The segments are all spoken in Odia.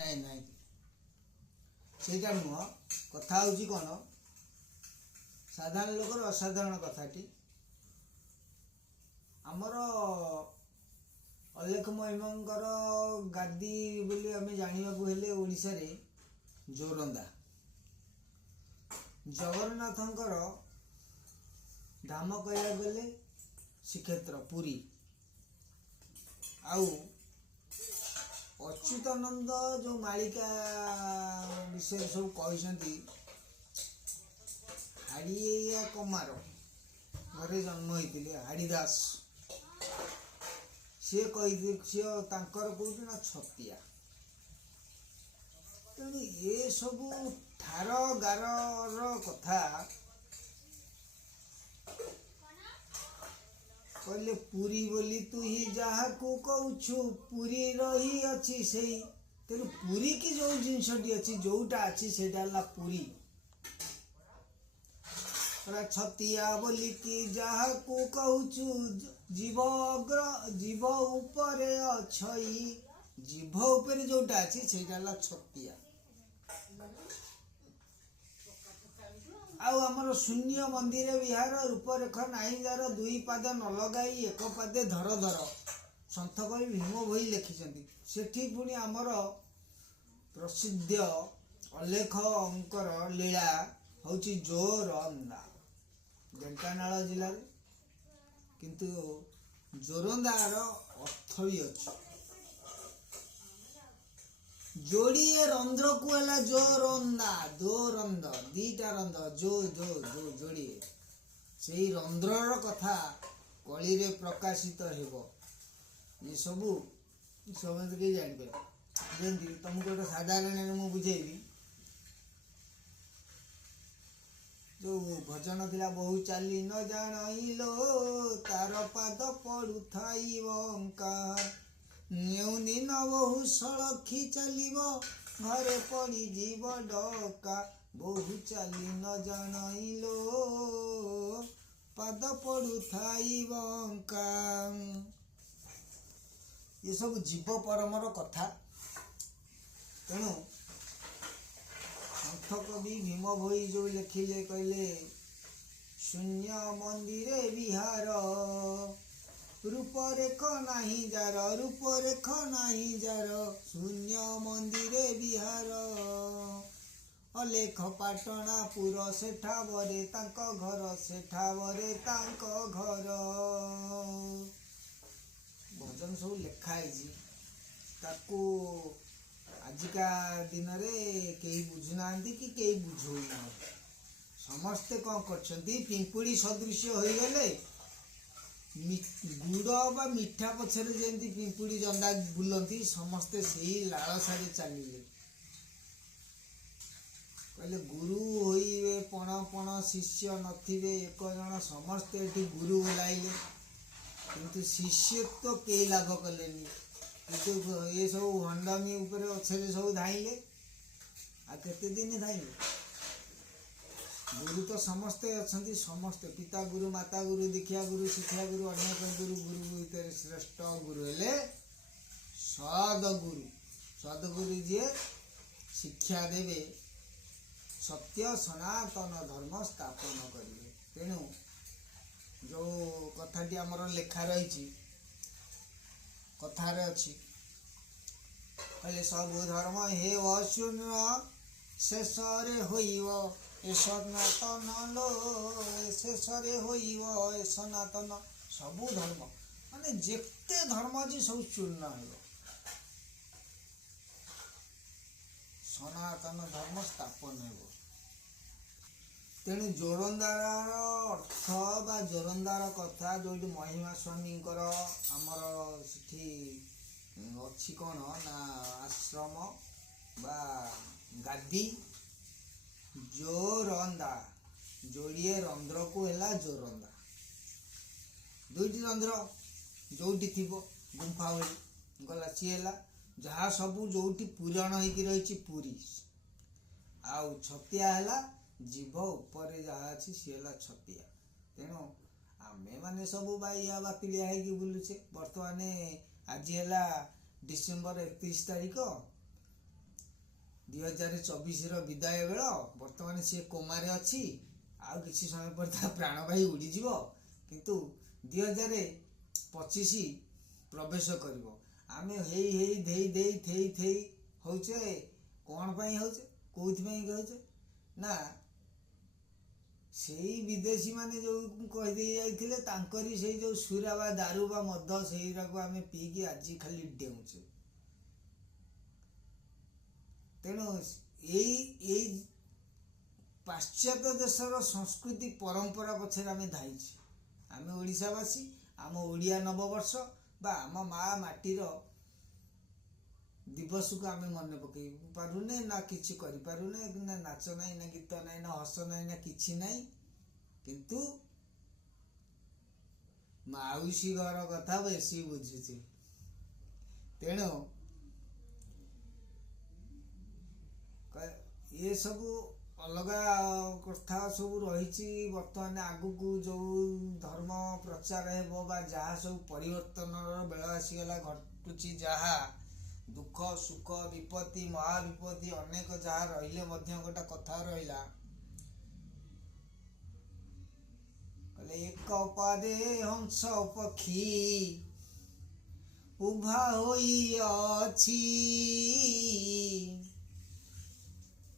ନାଇଁ ନାଇଁ ସେଇଟା ନୁହଁ। କଥା ହେଉଛି କ'ଣ, ସାଧାରଣ ଲୋକର ଅସାଧାରଣ କଥାଟି। ଆମର ଅଲେଖ ମହିମଙ୍କର ଗାଦି ବୋଲି ଆମେ ଜାଣିବାକୁ ହେଲେ ଓଡ଼ିଶାରେ ଜୋରନ୍ଦା। ଜଗନ୍ନାଥଙ୍କର ଧାମ କହିବାକୁ ଗଲେ ଶ୍ରୀକ୍ଷେତ୍ର ପୁରୀ। ଆଉ ଅଚ୍ୟୁତାନନ୍ଦ ଯେଉଁ ମାଳିକା ବିଷୟରେ ସବୁ କହିଛନ୍ତି, ହାଡ଼ିଆ କମାର ଘରେ ଜନ୍ମ ହୋଇଥିଲେ ହାଡ଼ିଦାସ। ସିଏ ତାଙ୍କର କୋଉଠି ନା ଛତିଆ। ତେଣୁ ଏସବୁ ଠାର ଗାରର କଥା କହିଲେ, ପୁରୀ ବୋଲି ତୁ ହିଁ ଯାହାକୁ କହୁଛୁ, ପୁରୀ ରହି ଅଛି ସେଇ। ତେଣୁ ପୁରୀ କି ଯୋଉ ଜିନିଷଟି ଅଛି, ଯୋଉଟା ଅଛି ସେଇଟା ହେଲା ପୁରୀ। ଛତିଆ ବୋଲିକି ଯାହାକୁ କହୁଛୁ, ଜୀଭ ଉପରେ ଅଛଇ। ଜୀଭ ଉପରେ ଯୋଉଟା ଅଛି ସେଇଟା ହେଲା ଛତିଆ। ଆଉ ଆମର ଶୂନ୍ୟ ମନ୍ଦିର ବିହାର, ରୂପରେଖ ନାହିଁ ଯାର, ଦୁଇ ପାଦ ନ ଲଗାଇ ଏକ ପାଦେ ଧର ଧର। ସନ୍ଥ କବି ଭୀମ ଭୋଇ ଲେଖିଛନ୍ତି। ସେଠି ପୁଣି ଆମର ପ୍ରସିଦ୍ଧ ଅଲେଖଙ୍କର ଲୀଳା ହେଉଛି ଜୋରନ୍ଦା, ଢେଙ୍କାନାଳ ଜିଲ୍ଲାରେ। କିନ୍ତୁ ଜୋରନ୍ଦାର ଅର୍ଥ ବି ଅଛି। ଯୋଡ଼ିଏ ରନ୍ଧ୍ରକୁ ହେଲା ଜୋରନ୍ଦା। ଦୋରନ୍ଧ, ଦିଟା ରନ୍ଧ୍ର, ଯୋଡ଼ିଏ। ସେଇ ରନ୍ଧ୍ରର କଥା କଳିରେ ପ୍ରକାଶିତ ହେବ। ଏସବୁ ସମସ୍ତେ କେହି ଜାଣିପାରିବେ। ଯେମିତି ତମକୁ ଗୋଟେ ସାଧାରଣରେ ମୁଁ ବୁଝେଇବି। ଯୋଉ ଭଜନ ଥିଲା, ବହୁ ଚାଲି ନ ଜାଣଇଲୋ, ତାର ପାଦ ପଡୁଥାଇ ବଙ୍କା। ଦିନ ବହୁ ସଳଖି ଚାଲିବ, ଘରେ ପଡ଼ିଯିବ ଡକା। ବହୁ ଚାଲି ନ ଜାଣଇଲୋ, ପାଦ ପଡୁଥାଇ ବଙ୍କା। ଏସବୁ ଜୀବ ପରମର କଥା। ତେଣୁ ସନ୍ଥ କବି ଭୀମ ଭୋଇ ଯୋଉ ଲେଖିଲେ, କହିଲେ ଶୂନ୍ୟ ମନ୍ଦିରେ ବିହାର, ରୂପରେଖ ନାହିଁ ଯାର, ରୂପରେଖ ନାହିଁ ଯାର। ଶୂନ୍ୟ ମନ୍ଦିରେ ବିହାର, ଅଲେଖ ପାଟଣା ପୁର, ସେଠା ବରେ ତାଙ୍କ ଘର, ସେଠା ବରେ ତାଙ୍କ ଘର। ଭଜନ ସବୁ ଲେଖା ହେଇଛି। ତାକୁ ଆଜିକା ଦିନରେ କେହି ବୁଝୁନାହାନ୍ତି କି କେହି ବୁଝଉନାହାନ୍ତି। ସମସ୍ତେ କ'ଣ କରୁଛନ୍ତି, ପିମ୍ପୁଡ଼ି ସଦୃଶ୍ୟ ହୋଇଗଲେ। ଗୁଡ଼ ବା ମିଠା ପଛରେ ଯେମିତି ପିମ୍ପୁଡ଼ି ଜନ୍ଦା ବୁଲନ୍ତି, ସମସ୍ତେ ସେଇ ଲାଳସାରେ ଚାଲିଲେ। କହିଲେ ଗୁରୁ ହୋଇବେ ପଣ ପଣ, ଶିଷ୍ୟ ନଥିବେ ଏକ ଜଣ। ସମସ୍ତେ ଏଠି ଗୁରୁ ବୋଲାଇଲେ, କିନ୍ତୁ ଶିଷ୍ୟତ୍ୱ କେହି ଲାଭ କଲେନି। କିନ୍ତୁ ଏ ସବୁ ହଣ୍ଡାମି ଉପରେ ପଛରେ ସବୁ ଧାଇଁଲେ। ଆଉ କେତେ ଦିନ ଧାଇଁଲେ? ଗୁରୁ ତ ସମସ୍ତେ ଅଛନ୍ତି। ସମସ୍ତେ ପିତା ଗୁରୁ, ମାତା ଗୁରୁ, ଦୀକ୍ଷା ଗୁରୁ, ଶିକ୍ଷା ଗୁରୁ, ଅନେକ ଗୁରୁ। ଗୁରୁ ଭିତରେ ଶ୍ରେଷ୍ଠ ଗୁରୁ ହେଲେ ସଦଗୁରୁ। ସଦଗୁରୁ ଯିଏ ଶିକ୍ଷା ଦେବେ, ସତ୍ୟ ସନାତନ ଧର୍ମ ସ୍ଥାପନ କରିବେ। ତେଣୁ ଯୋଉ କଥାଟି ଆମର ଲେଖା ରହିଛି, କଥାରେ ଅଛି, କହିଲେ ସବୁ ଧର୍ମ ହେ ଅଶୂନ୍ୟ, ଶେଷରେ ହୋଇବ ଏ ସନାତନ ଲୋ। ଶେଷରେ ହୋଇବ ଏ ସନାତନ। ସବୁ ଧର୍ମ ମାନେ ଯେତେ ଧର୍ମ ଅଛି ସବୁ ଚୂର୍ଣ୍ଣ ହେବ, ସନାତନ ଧର୍ମ ସ୍ଥାପନ ହେବ। ତେଣୁ ଜୋରନ୍ଦାର ଅର୍ଥ ବା ଜୋରନ୍ଦାର କଥା, ଯୋଉଠି ମହିମା ସ୍ୱାମୀଙ୍କର ଆମର ସେଠି ଅଛି କ'ଣ ନା ଆଶ୍ରମ ବା ଗାଦି। ଜୋରନ୍ଦା, ଯୋଡ଼ିଏ ରନ୍ଧ୍ରକୁ ହେଲା ଜୋରନ୍ଦା। ଦୁଇଟି ରନ୍ଧ୍ର ଯୋଉଠି ଥିବ ଗୁମ୍ଫା ଭଳି ଗଲା, ସିଏ ହେଲା ଯାହା ସବୁ ଯୋଉଠି ପୂରଣ ହେଇକି ରହିଛି ପୁରୀ। ଆଉ ଛତିଆ ହେଲା ଜୀବ ଉପରେ ଯାହା ଅଛି, ସିଏ ହେଲା ଛତିଆ। ତେଣୁ ଆମେ ମାନେ ସବୁ ବାଇଆ ବାତିଳିଆ ହେଇକି ବୁଲୁଛେ। ବର୍ତ୍ତମାନ ଆଜି ହେଲା ଡିସେମ୍ବର 31 ତାରିଖ। 2024 ବିଦାୟ ବେଳ। ବର୍ତ୍ତମାନ ସିଏ କୋମାରେ ଅଛି, ଆଉ କିଛି ସମୟ ପରେ ତା ପ୍ରାଣବାୟୁ ଉଡ଼ିଯିବ, କିନ୍ତୁ 2025 ପ୍ରବେଶ କରିବ। ଆମେ ହେଇ ହେଇ ଧେଇ ଧେଇ ଥେଇ ଥେଇ ହଉଛେ। କ'ଣ ପାଇଁ ହଉଛେ, କୋଉଥିପାଇଁ ହଉଛେ ନା ସେଇ ବିଦେଶୀ ମାନେ ଯୋଉ କହିଦେଇ ଯାଇଥିଲେ ତାଙ୍କରି ସେଇ ଯୋଉ ସୁରା ବା ଦାରୁ ବା ମଦ ସେଇଟାକୁ ଆମେ ପିଇକି ଆଜି ଖାଲି ଡେଉଁଛେ। ତେଣୁ ଏଇ ପାଶ୍ଚାତ୍ୟ ଦେଶର ସଂସ୍କୃତି ପରମ୍ପରା ପଛରେ ଆମେ ଧାଇଁଛେ। ଆମେ ଓଡ଼ିଶାବାସୀ, ଆମ ଓଡ଼ିଆ ନବବର୍ଷ ବା ଆମ ମା ମାଟିର ଦିବସକୁ ଆମେ ମନେ ପକେଇ ପାରୁନେ, ନା କିଛି କରିପାରୁନେ, ନା ନାଚ ନାହିଁ, ନା ଗୀତ ନାହିଁ, ନା ହସ ନାହିଁ, ନା କିଛି ନାହିଁ। କିନ୍ତୁ ମାଉସୀ ଘର କଥା ବେଶୀ ବୁଝୁଛି। ତେଣୁ ଏ ସବୁ ଅଲଗା କଥା ସବୁ ରହିଛି। ବର୍ତ୍ତମାନ ଆଗକୁ ଯୋଉ ଧର୍ମ ପ୍ରଚାର ହେବ ବା ଯାହା ସବୁ ପରିବର୍ତ୍ତନର ବେଳ ଆସିଗଲା, ଘଟୁଛି ଯାହା ଦୁଃଖ ସୁଖ ବିପତ୍ତି ମହାବିପତ୍ତି ଅନେକ ଯାହା ରହିଲେ ମଧ୍ୟ ଗୋଟେ କଥା ରହିଲା, କହିଲେ ଏକ ପାଦେ ହଂସ ପକ୍ଷୀ ଉଭା ହୋଇଅଛି,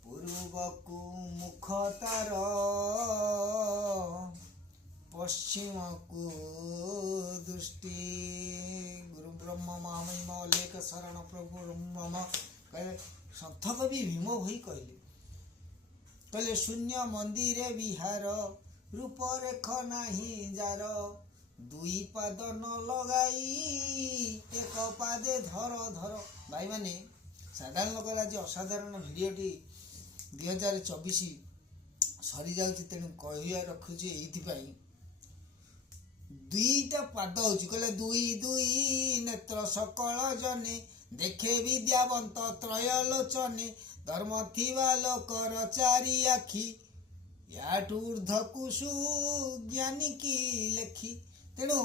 ପୂର୍ବକୁ ମୁଖ ତାର ପଶ୍ଚିମକୁ ଦୃଷ୍ଟି। ଗୁରୁ ବ୍ରହ୍ମ ମହାମହିମ ଅଲେଖ ଶରଣ ପ୍ରଭୁ ବ୍ରହ୍ମ। କହିଲେ ସନ୍ଥ କବି ଭୀମ ଭୋଇ କହିଲେ ଶୂନ୍ୟ ମନ୍ଦିରେ ବିହାର, ରୂପରେଖ ନାହିଁ ଯାର, ଦୁଇ ପାଦ ନ ଲଗାଇ ଏକ ପାଦେ ଧର ଧର। ଭାଇମାନେ, ସାଧାରଣ ଲୋକ ଆଜି ଅସାଧାରଣ ଭିଡ଼ିଓଟି 2024 ସରିଯାଉଛି, ତେଣୁ କହିବା ରଖୁଛି ଏଇଥିପାଇଁ। ଦୁଇଟା ପାଦ ହଉଛି, କହିଲେ ଦୁଇ ଦୁଇ ନେତ୍ର ସକଳ ଜନେ, ଦେଖେ ବିଦ୍ୟାବନ୍ତ ତ୍ରୟଲୋଚନେ, ଧର୍ମ ଥିବା ଲୋକର ଚାରି ଆଖି, ୟାଠୁ ଉର୍ଦ୍ଧ୍ୱକୁ ସୁଜ୍ଞାନୀ କି ଲେଖି। ତେଣୁ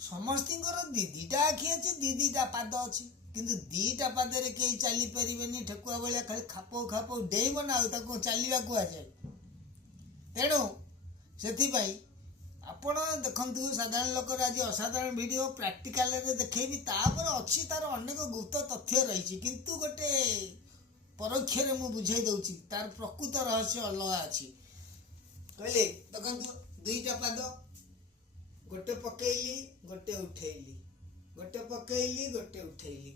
ସମସ୍ତଙ୍କର ଦିଟା ଆଖି ଅଛି, ଦିଟା ପାଦ ଅଛି, କିନ୍ତୁ ଦିଟା ପାଦରେ କେହି ଚାଲିପାରିବେନି। ଠେକୁଆ ଭଳିଆ ଖାଲି ଖାପ ଖାପ ଡେଇବ ନା, ଆଉ ତାକୁ ଚାଲିବା କୁହାଯାଏ। ତେଣୁ ସେଥିପାଇଁ ଆପଣ ଦେଖନ୍ତୁ, ସାଧାରଣ ଲୋକର ଆଜି ଅସାଧାରଣ ଭିଡ଼ିଓ ପ୍ରାକ୍ଟିକାଲରେ ଦେଖେଇବି, ତାପରେ ଅଛି ତାର ଅନେକ ଗୁପ୍ତ ତଥ୍ୟ ରହିଛି, କିନ୍ତୁ ଗୋଟେ ପରୋକ୍ଷରେ ମୁଁ ବୁଝେଇ ଦଉଛି, ତାର ପ୍ରକୃତ ରହସ୍ୟ ଅଲଗା ଅଛି। କହିଲେ ଦେଖନ୍ତୁ, ଦୁଇଟା ପାଦ, ଗୋଟେ ପକେଇଲି ଗୋଟେ ଉଠେଇଲି, ଗୋଟେ ପକେଇଲି ଗୋଟେ ଉଠେଇଲି,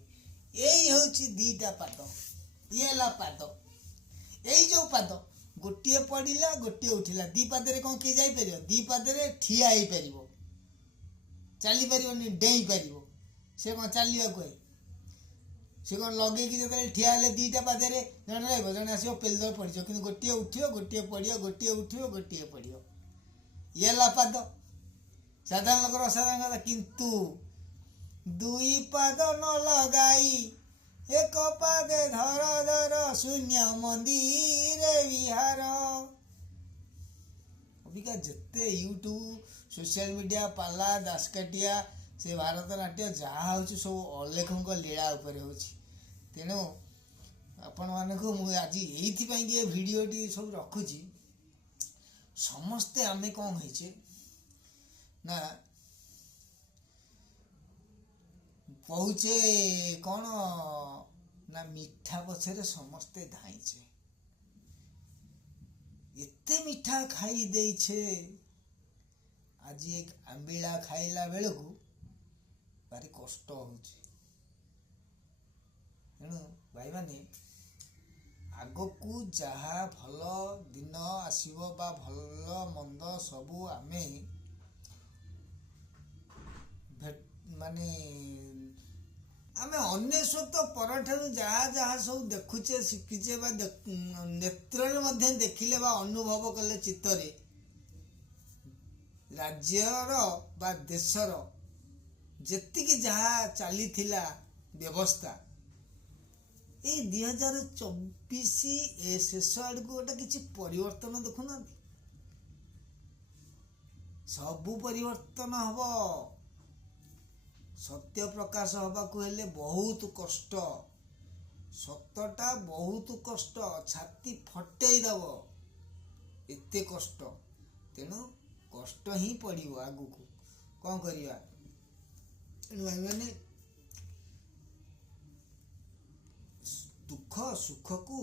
ଏଇ ହଉଛି ଦିଟା ପାଦ। ଇଏ ହେଲା ପାଦ। ଏଇ ଯୋଉ ପାଦ, ଗୋଟିଏ ପଡ଼ିଲା ଗୋଟିଏ ଉଠିଲା, ଦି ପାଦରେ କ'ଣ କିଏ ଯାଇପାରିବ? ଦି ପାଦରେ ଠିଆ ହେଇପାରିବ, ଚାଲିପାରିବନି, ଡେଇଁ ପାରିବ। ସେ କ'ଣ ଚାଲିବାକୁ ହୁଏ? ସେ କ'ଣ ଲଗେଇକି ଯେତେବେଳେ ଠିଆ ହେଲେ ଦିଟା ପାଦରେ ଜଣେ ରହିବ, ଜଣେ ଆସିବ ପେଲିଦବ ପଡ଼ିଯିବ, କିନ୍ତୁ ଗୋଟିଏ ଉଠିବ ଗୋଟିଏ ପଡ଼ିବ, ଗୋଟିଏ ଉଠିବ ଗୋଟିଏ ପଡ଼ିବ। ଇଏ ହେଲା ପାଦ। ସାଧାରଣ ଲୋକର ଅସାଧାରଣ କଥା। କିନ୍ତୁ ଦୁଇ ପାଦ ନ ଲଗାଇ ଏକ ପାଦେ ଧର ଧର, ଶୂନ୍ୟ ମନ୍ଦିରେ ବିହାର। ଅବିକା ଯେତେ YouTube social media Pala Daskathia ସେ ଭାରତନାଟ୍ୟ ଯାହା ହେଉଛି ସବୁ ଅଲେଖଙ୍କ ଲୀଳା ଉପରେ ହେଉଛି। ତେଣୁ ଆପଣମାନଙ୍କୁ ମୁଁ ଆଜି ଏଇଥିପାଇଁ ଏ ଭିଡ଼ିଓଟି ସବୁ ରଖୁଛି। ସମସ୍ତେ ଆମେ କ'ଣ ହେଇଛେ ନା କହୁଛେ କ'ଣ ନା ମିଠା ପଛରେ ସମସ୍ତେ ଧାଇଁଛେ। ଏତେ ମିଠା ଖାଇ ଦେଇଛେ, ଆଜି ଆମ୍ବିଳା ଖାଇଲା ବେଳକୁ ଭାରି କଷ୍ଟ ହଉଛି। ତେଣୁ ଭାଇମାନେ, ଆଗକୁ ଯାହା ଭଲ ଦିନ ଆସିବ ବା ଭଲ ମନ୍ଦ ସବୁ ଆମେ ଅନେଶ୍ୱତ ପରଠାରୁ ଯାହା ଯାହା ସବୁ ଦେଖୁଛେ ଶିଖିଛେ ବା ନେତ୍ରରେ ମଧ୍ୟ ଦେଖିଲେ ବା ଅନୁଭବ କଲେ ଚିତ୍ତରେ, ରାଜ୍ୟର ବା ଦେଶର ଯେତିକି ଯାହା ଚାଲିଥିଲା ବ୍ୟବସ୍ଥା, ଏଇ 2024 ଶେଷ ଆଡ଼କୁ ଗୋଟେ କିଛି ପରିବର୍ତ୍ତନ ଦେଖୁନାହାନ୍ତି? ସବୁ ପରିବର୍ତ୍ତନ ହବ। ସତ୍ୟ ପ୍ରକାଶ ହବାକୁ ହେଲେ ବହୁତ କଷ୍ଟ। ସତଟା ବହୁତ କଷ୍ଟ, ଛାତି ଫଟେଇ ଦବ, ଏତେ କଷ୍ଟ। ତେଣୁ କଷ୍ଟ ହିଁ ପଡ଼ିବ ଆଗକୁ, କ'ଣ କରିବା। ତେଣୁ ଭାଇମାନେ ଦୁଃଖ ସୁଖକୁ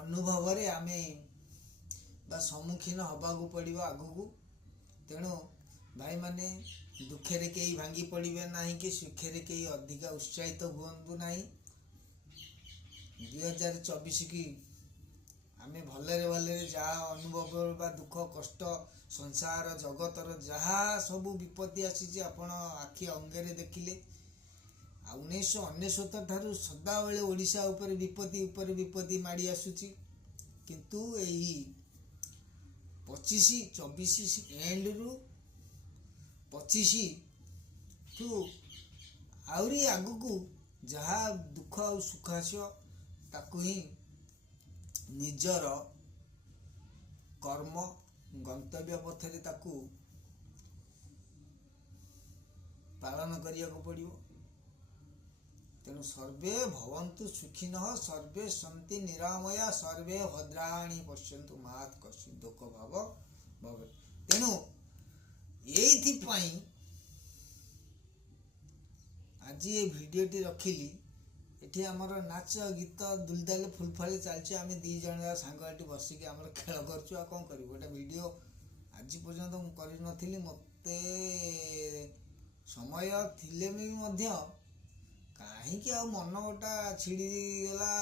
ଅନୁଭବରେ ଆମେ ବା ସମ୍ମୁଖୀନ ହେବାକୁ ପଡ଼ିବ ଆଗକୁ। ତେଣୁ ଭାଇମାନେ ଦୁଃଖରେ କେହି ଭାଙ୍ଗି ପଡ଼ିବେ ନାହିଁ, କି ସୁଖରେ କେହି ଅଧିକା ଉତ୍ସାହିତ ହୁଅନ୍ତୁ ନାହିଁ। 2024 କି ଆମେ ଭଲରେ ଭଲରେ ଯାହା ଅନୁଭବ ବା ଦୁଃଖ କଷ୍ଟ ସଂସାର ଜଗତର ଯାହା ସବୁ ବିପତ୍ତି ଆସିଛି ଆପଣ ଆଖି ଅଙ୍ଗରେ ଦେଖିଲେ। ଆଉ 1999 ଠାରୁ ସଦାବେଳେ ଓଡ଼ିଶା ଉପରେ ବିପତ୍ତି ମାଡ଼ି ଆସୁଛି। କିନ୍ତୁ ଏଇ 25-24 ଏଣ୍ଡରୁ 25 ଠୁ ଆହୁରି ଆଗକୁ ଯାହା ଦୁଃଖ ଆଉ ସୁଖ ଆସିବ ତାକୁ ହିଁ ନିଜର କର୍ମ ଗନ୍ତବ୍ୟ ପଥରେ ତାକୁ ପାଳନ କରିବାକୁ ପଡ଼ିବ। ତେଣୁ ସର୍ବେ ଭବନ୍ତୁ ସୁଖିନଃ, ସର୍ବେ ସନ୍ତି ନିରାମୟା, ସର୍ବେ ଭଦ୍ରାଣୀ ପଶ୍ୟନ୍ତୁ ମା କଶ୍ଚିତ୍ ଦୁଃଖ ଭାବ ଭବେତ୍। ତେଣୁ ଏଇଥିପାଇଁ ଆଜି ଏ ଭିଡ଼ିଓଟି ରଖିଲି। ଏଠି ଆମର ନାଚ ଗୀତ ଦୁଲଦାଲ ଫୁଲଫାଲି ଚାଲିଛି। ଆମେ 2 ଜଣ ସାଙ୍ଗ ଏଠି ବସିକି ଆମର ଖେଳ କରୁଛୁ। ଆଉ କ'ଣ କରିବୁ। ଏଇଟା ଭିଡ଼ିଓ ଆଜି ପର୍ଯ୍ୟନ୍ତ ମୁଁ କରିନଥିଲି। ମୋତେ ସମୟ ଥିଲେ ବି ମଧ୍ୟ କାହିଁକି ଆଉ ମନ ଗୋଟା ଛିଡ଼ିଗଲା,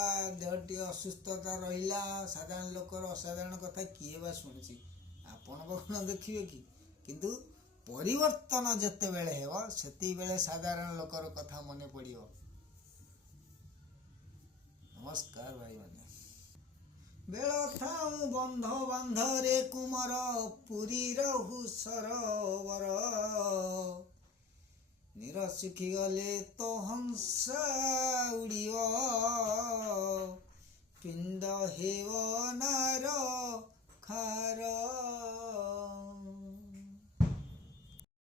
ଦେହ ଟିକେ ଅସୁସ୍ଥତା ରହିଲା। ସାଧାରଣ ଲୋକର ଅସାଧାରଣ କଥା କିଏ ବା ଶୁଣିଛି, ଆପଣ କଣ ଦେଖିବେ କି। କିନ୍ତୁ ପରିବର୍ତ୍ତନ ଯେତେବେଳେ ହେବ ସେତିକିବେଳେ ସାଧାରଣ ଲୋକର କଥା ମନେ ପଡ଼ିବ। ନମସ୍କାର ଭାଇମାନେ। ବେଳ ଥାଉ ବନ୍ଧ ବାନ୍ଧରେ କୁମର, ପୁରୀ ରହୁ ସରୋବର। ନୀର ଶୁଖିଗଲେ ତ ହଂସା ଉଡ଼ିବ, ପିଣ୍ଡ ହେବ ନାର ଖାର।